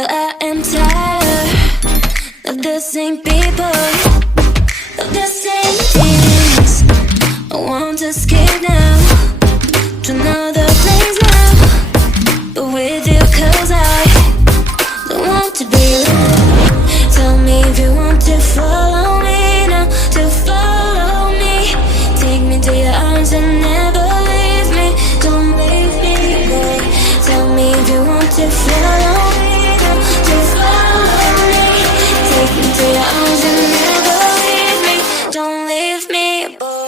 but I am tired of the same people, of the same things. I want to escape now to another place now, but with you, 'cause I don't want to be alone. Tell me if you want to follow me now, to follow me. Take me to your arms and never leave me. Don't leave me, boy. Tell me if you want to follow me now, to follow me. Take me to your arms and never leave me. Don't leave me, boy.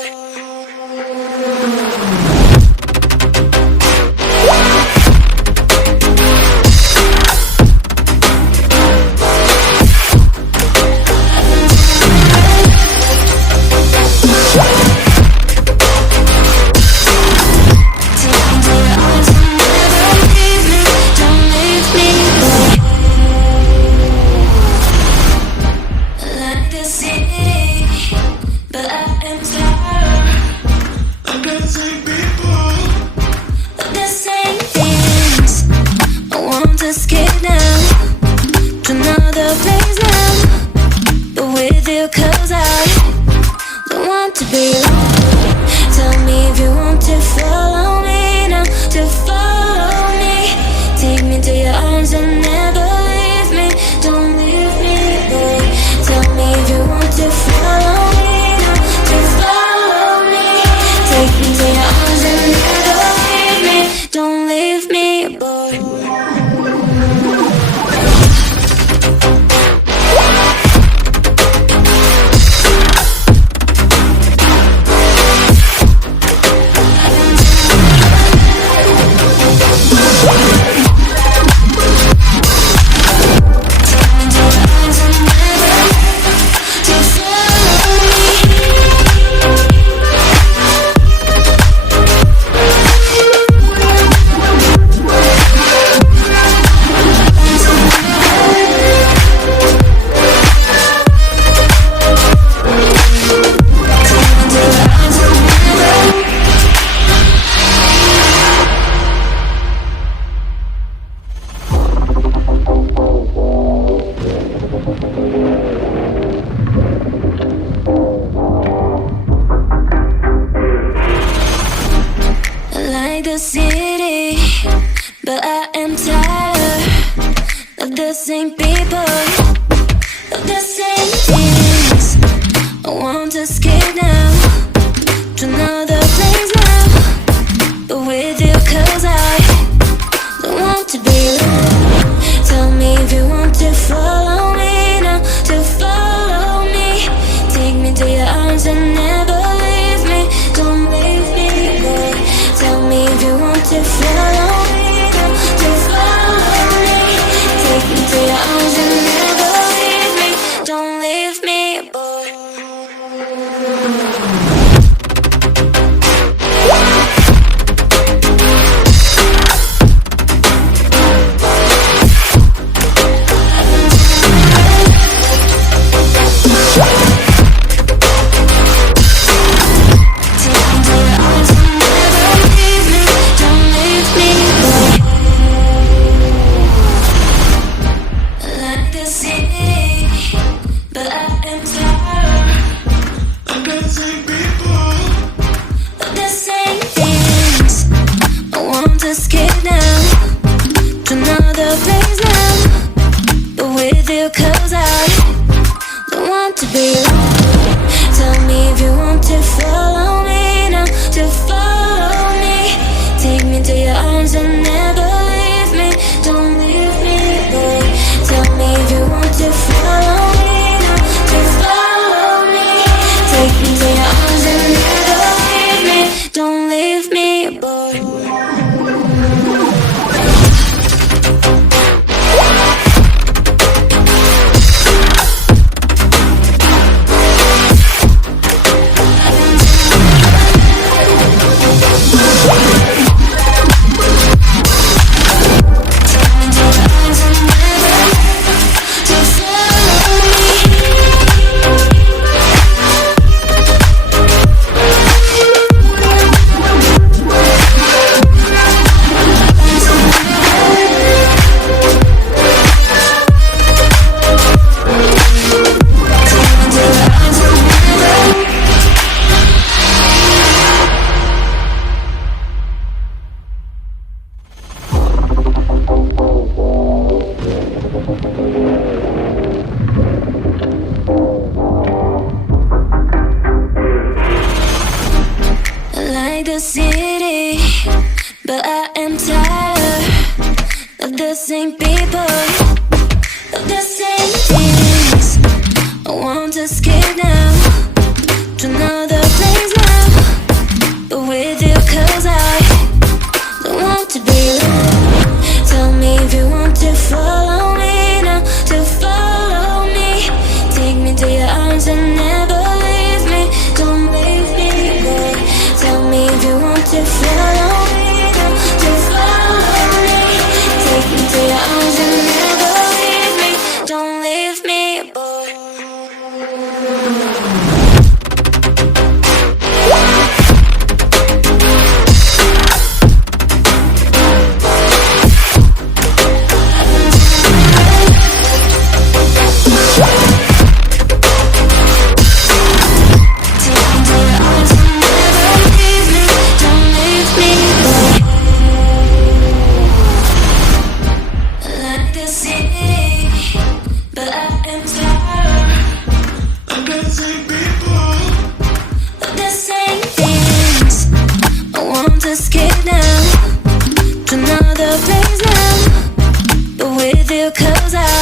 I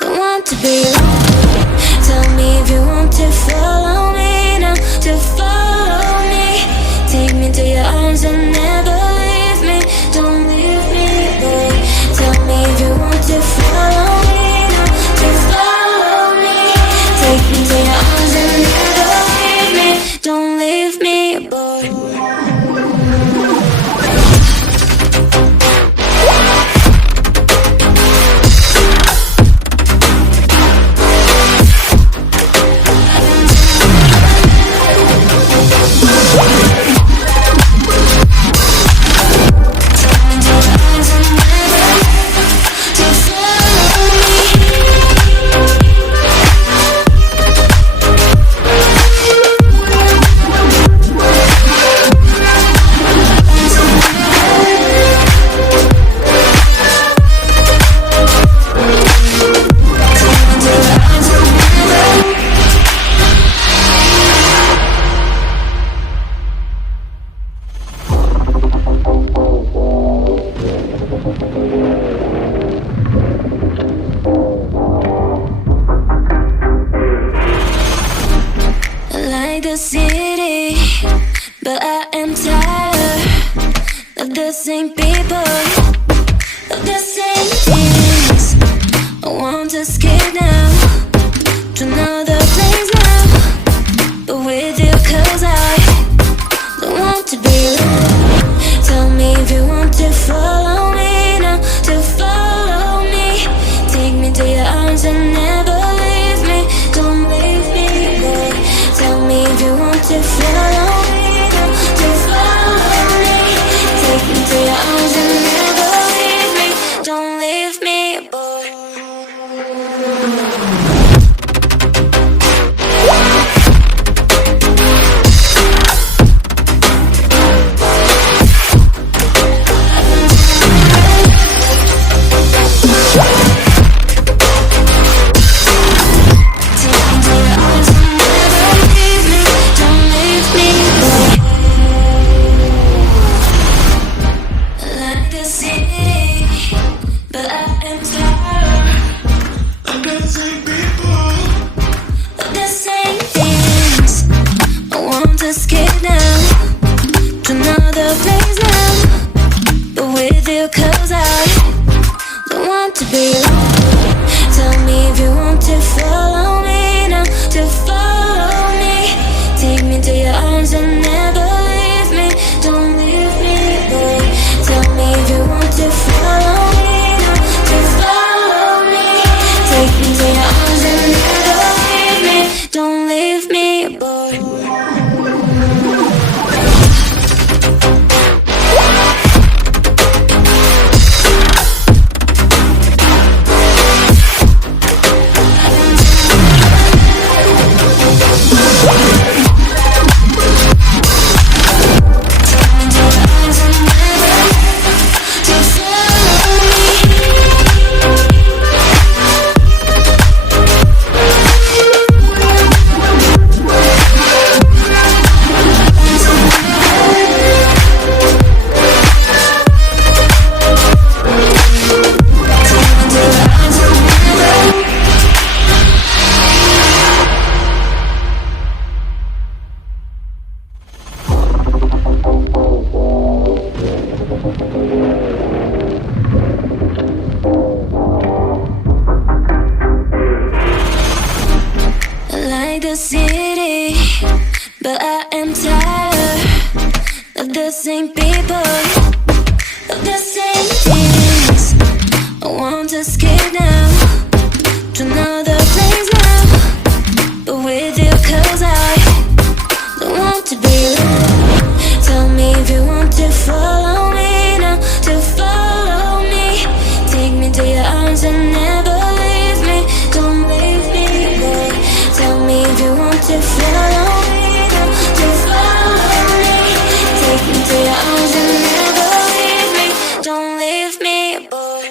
don't want to be alone. Tell me if you want to follow me now, to follow me. Take me to your arms and never leave me. Don't leave me, boy. Tell me if you want to follow me now, to follow me. Take me to your arms and never leave me. Don't leave me, boy. The city, but I am tired of the same people, of the same things. I want to escape now to another place now, but with you, 'cause I don't want to be alone. Tell me if you want to follow me now, to follow me. Take me to your arms and never leave me. Don't leave me, boy. Tell me if you want to follow me now, to follow me. Take me to your arms and never leave me. Don't leave me, boy. Escape now to another place now, but with you, 'cause I don't want to be alone. Tell me if you want to follow me now, to follow me. Take me to your arms and never leave me. Don't leave me, boy. Tell me if you want to follow me now, to follow me. Take me to your arms and never leave me. Don't leave me, boy. The city, but I am tired of the same people, of the same things. I want to escape now to another place now, but with you, 'cause I don't want to be alone. Tell me if you want to follow me now, to follow me. Take me to your arms and never leave me. Don't leave me, boy. Tell me if you want to follow me now, to follow me. Take me to your arms and never leave me. Don't leave me, boy.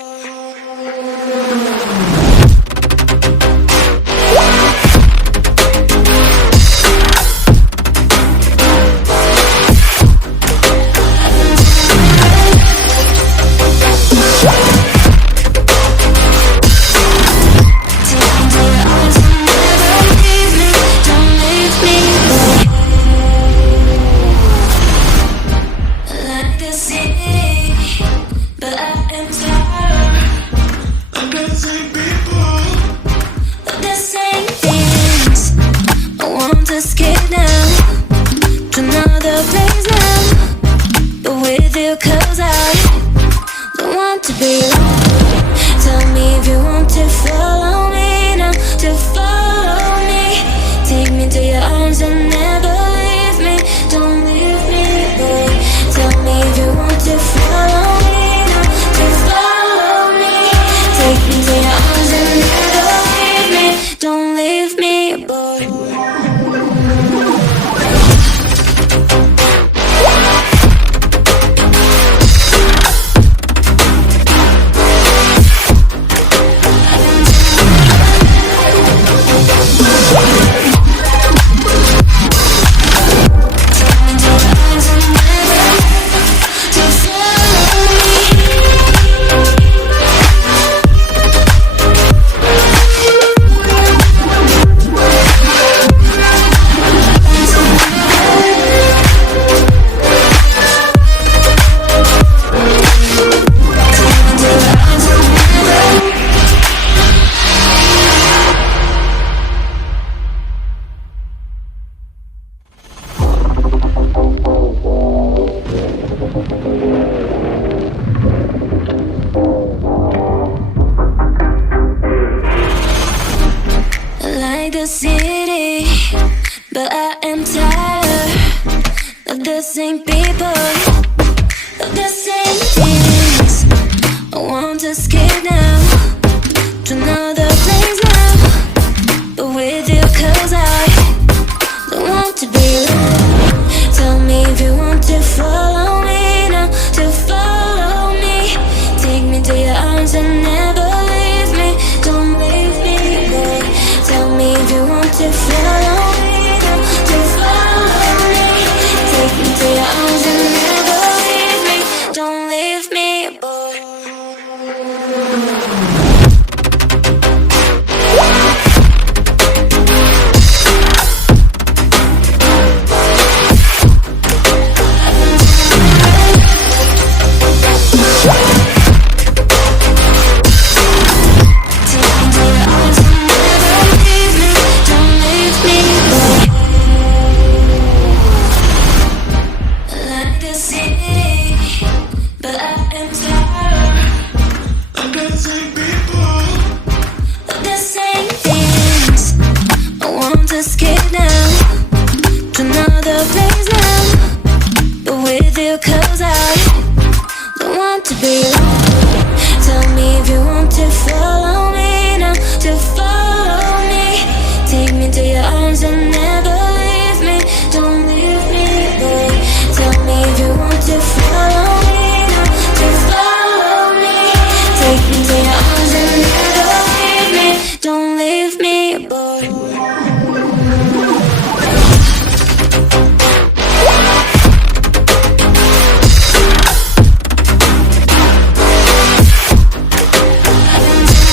of the same things. I want to escape now to another place now, but with you 'cause I don't want to be alone. Tell me if you want to follow me now, to follow me. Take me to your arms and never leave me. Don't leave me, boy. Tell me if you want to follow me now, to follow me. Take me to your arms and never leave me. Don't leave me, boy. The city, but I am tired of the same people.